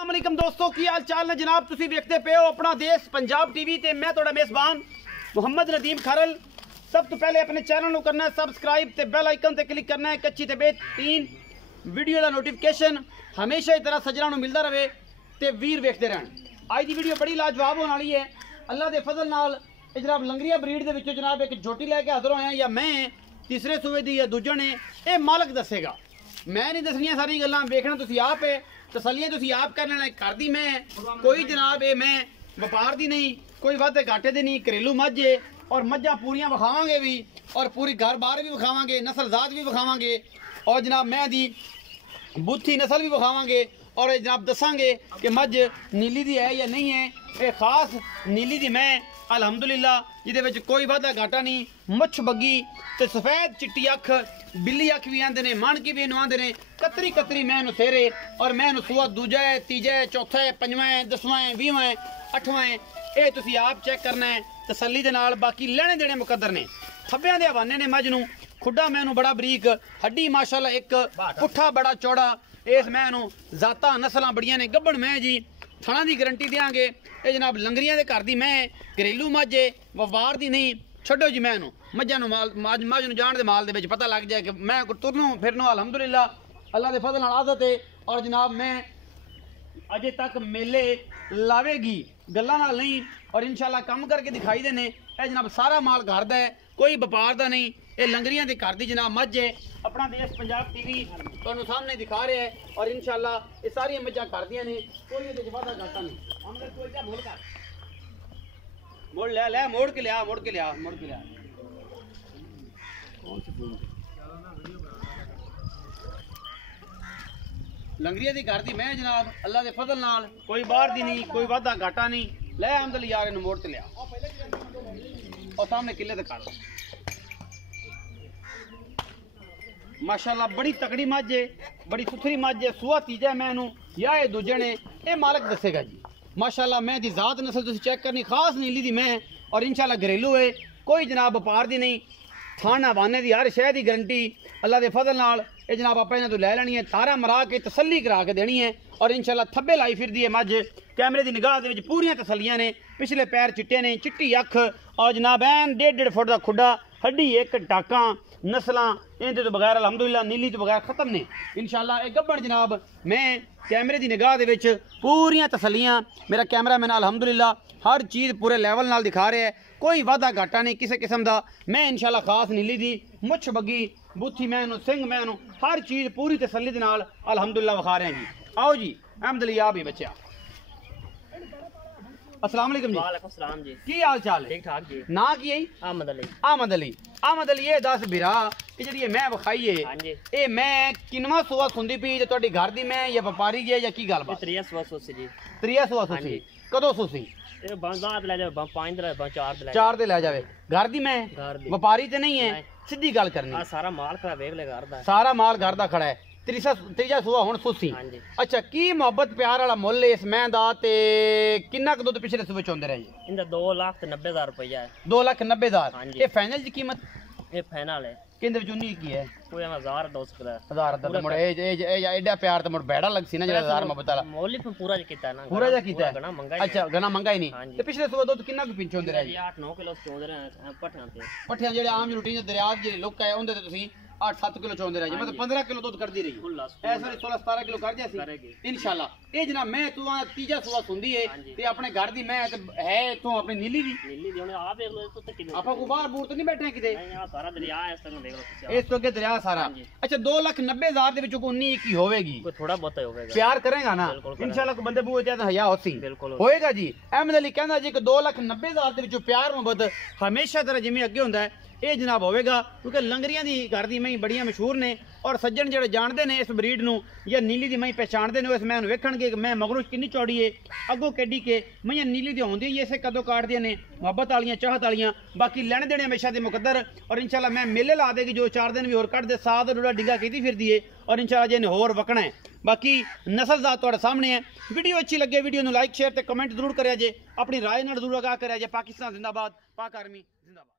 अस्सलामुअलैकुम दोस्तों की हाल चाल ने जनाब तुसी देखते पे हो अपना देश पंजाब टीवी ते मैं थोड़ा मेज़बान मुहम्मद नदीम खरल। सब तो पहले अपने चैनल को करना है सब्सक्राइब ते बेल आइकन ते क्लिक करना है कच्ची ते बेहतरीन वीडियो का नोटिफिकेशन हमेशा ही तरह सजना मिलता रहे ते वीर वेखते रहन। आज की वीडियो बड़ी लाजवाब होने वाली है। अल्लाह के फजल नाल जनाब लंगरिया ब्रीड के विचों जनाब एक झोटी लैके हाजिर होया या मैं तीसरे सूबे की या दूजे ने यह मालक दसेगा। मैं नहीं दसनिया सारी गल्लां वेखना तुसी आप है तसलियां तुसी आप कर लेना। घर दी मैं कोई जनाब ये मैं व्यापार दी नहीं कोई वादे घाटे दी नहीं घरेलू मझ है और मझां पूरियां विखावांगे भी और पूरी घर बार भी विखावांगे नस्ल जात भी विखावांगे और जनाब मैं दी बुत्थी नस्ल भी विखावांगे और जनाब दसांगे कि मझ नीली दी है या नहीं है। ये खास नीली दी मैं अलहमदुलिल्लाह जिहदे विच कोई वादा घाटा नहीं मुछ बग्गी ते सफेद चिट्टी अख बिल्ली अख भी आंदे ने मन की भी इनू आंदे ने कतरी कतरी मैं इनू सेरे और मैं इनू सुआ दूजा है तीजा है चौथा है पंजवां है 10वां है 20वां है 8वां है। ये तुसी आप चेक करना है तसल्ली दे नाल। बाकी लेने देने मुकद्दर ने थब्बियां दे हवाने ने मझ नू खुड्डा मैनू बड़ा बरीक हड्डी माशाल्लाह एक पुट्ठा बड़ा चौड़ा इस मैनू जाता नस्लां बड़ियां ने गब्बन मैं जी थणा की गारंटी देंगे। ये जनाब लंगरियां दे घर दी मैं घरेलू मझ है वपार दी नहीं छड्डो जी मैं मझां मझ नूं जाण दे माल दे विच पता लग जाए कि मैं तुरनों फिरनों अलहमदुलिल्लाह अल्लाह दे फजल नाल आदत है। और जनाब मैं अजे तक मेले लावेगी गल्लां नाल नहीं और इंशाल्लाह कम करके दिखाई देने। ये जनाब सारा माल घर दा है कोई व्यापार दा नहीं। ये लंगरियां दे घर दी जनाब मझ है अपना देश पंजाब टीवी तुहानूं सामने दिखा रहा है और इंशाल्लाह ये सारियां मझां घर दियां ने कोई इहदे च वादा घाटा नहीं। हमने कोई क्या मोड़ कर मोड़ ले मोड़ के लिया कौन सी फोन लंगरिया दी घर दी मैं जनाब अल्लाह के फजल नाल कोई बाहर दी नहीं कोई वादा घाटा नहीं। ले आमदल यार इन्हू मोड़ ते लिया और सामने किले ते कर माशाल्लाह बड़ी तकड़ी मझ है बड़ी सुथरी मझ है सुआ तीजा मैनू या ये दूजे ने ये मालक दसेगा जी। माशाल्लाह मैं दी जात नस्ल तुसी चेक करनी खास नीली दी मैं और इंशाल्लाह घरेलू है कोई जनाब व्यापार दी नहीं थाना वाने दी हर शह की गारंटी अल्लाह के फजल नाल ये जनाब आप इन्हां तों लै लैनी है तारा मरा के तसल्ली करा के देनी है और इंशाल्लाह थब्बे लाई फिरदी है मझ कैमरे की निगाह दे विच पूरियां तसल्लियां ने पिछले पैर चिट्टे ने चिट्टी अख और जनाब ऐन 1.5 फुट का खुड्डा हड्डी एक टाका नस्लां इहदे तो बगैर अलहमदुलिल्लाह नीली तो बगैर खत्म ने इंशाल्लाह। एक गब्बड़ जनाब मैं कैमरे की निगाह दे विच पूरियां तसल्लियां मेरा कैमरा मैन अलहमदुलिल्लाह हर चीज़ पूरे लैवल नाल दिखा रहा है कोई वादा घाटा नहीं किसी किस्म का। मैं इंशाल्लाह खास नीली दी मुछ बग्गी बुत्थी मैनू सिंह मैनू हर चीज़ पूरी तसल्ली दे नाल अलहमदुलिल्लाह विखा रहे हैं जी। आओ जी अहमद अली आप भी बच्चा अस्सलाम वालेकुम जी। वालेकुम सलाम जी की हाल चाल है ठीक ठाक जी। ना की है अहमद अली ये दस बिरा जी मैं विखाई है हां जी ये मैं किनवा सुआ सुनदी पी जे तुहाडी घर दी मैं या व्यापारी है या की गलबात त्रिया सुआ सोसी जी त्रिया सुआ सोसी कदों सोसी ये बंदा ले जावे 5 दे ले 4 दे ले जावे घर दी मैं व्यापारी ते नहीं है सीधी गल करनी आ सारा माल खड़ा वेख ले घर दा सारा माल घर दा खड़ा है त्रीजा सुआ हुण सुसी। अच्छा की मोहब्बत प्यार वाला मुੱਲ इस मैं दा ते किन्ना क दुध पिछले सुबह चोंदे रहे इंदा 2,90,000 रुपया है 2,90,000 ये फाइनल दी कीमत ये फाइनल है किंदे विचों नहीं की है कोई 1,200 का 1000 दा मुड़ ए एडा प्यार ते मुड़ बैड़ा लगसी ना जेड़ा 1000 मोहब्बत वाला मोल ही पूरा कीता ना पूरा जा कीता गना मंगा अच्छा गना मंगा ही नहीं ते पिछले सुबह दुध किन्ना क पिंचोंदे रहे 8-9 किलो चोंदे रहे पठियां ते पठियां जेड़े आम रूटीन दरिया जेड़े लोक है उंदे ते तुसी 8-7 किलो चोंदे रहे मतलब 15 किलो दूध कर दी रही ऐसा 16-17 किलो कर जासी इंशाल्लाह। ये जनाब मैं तू तीजा सुआ सुंदी है ते अपने घर दी मैं है तू अपनी नीली दी हुन आप देख लो तो किलो आपा को बाहर बूर तो नहीं बैठे किते नहीं सारा दरिया है इस तरह देख लो इस तो के दरिया सारा। अच्छा 2,90,000 दे विचों 19 की होवेगी कोई थोड़ा बहुत होगा प्यार करेगा ना इंशाल्लाह को बंदे बूए ते हया होसी होएगा जी। अहमद अली कहंदा जी कि 2,90,000 दे विचों प्यार मोहब्बत हमेशा तरह जिवें अगे हुंदा है ये जनाब होगा क्योंकि लंगरियां दी घर दी मई बड़ियां मशहूर ने और सज्जन जेड़े जानते हैं इस ब्रीड नूं या नीली दी मई पहचानते हैं इस मैं वेखणगे मैं मगरों किन्नी चौड़ी है अगों केडी के मईयां नीली दी होंदी इसे कदों काटदियां ने मुहब्बत वालियां चाहत वालियां बाकी लेने देने हमेशा दे मुकद्दर और इंशाल्लाह मैं मेले ला देगी जो 4 दिन भी होर कट दे साथ डूडा डिंगा कीती फिरदी है और इंशाल्लाह जे होर वकना है। बाकी नस्ल जात तुहाडे सामने है। वीडियो अच्छी लगे वीडियो नूं लाइक शेयर ते कमेंट जरूर करिया जे अपनी राय नाल जरूर आगाह करिया जे। पाकिस्तान जिंदाबाद पाक आर्मी जिंदाबाद।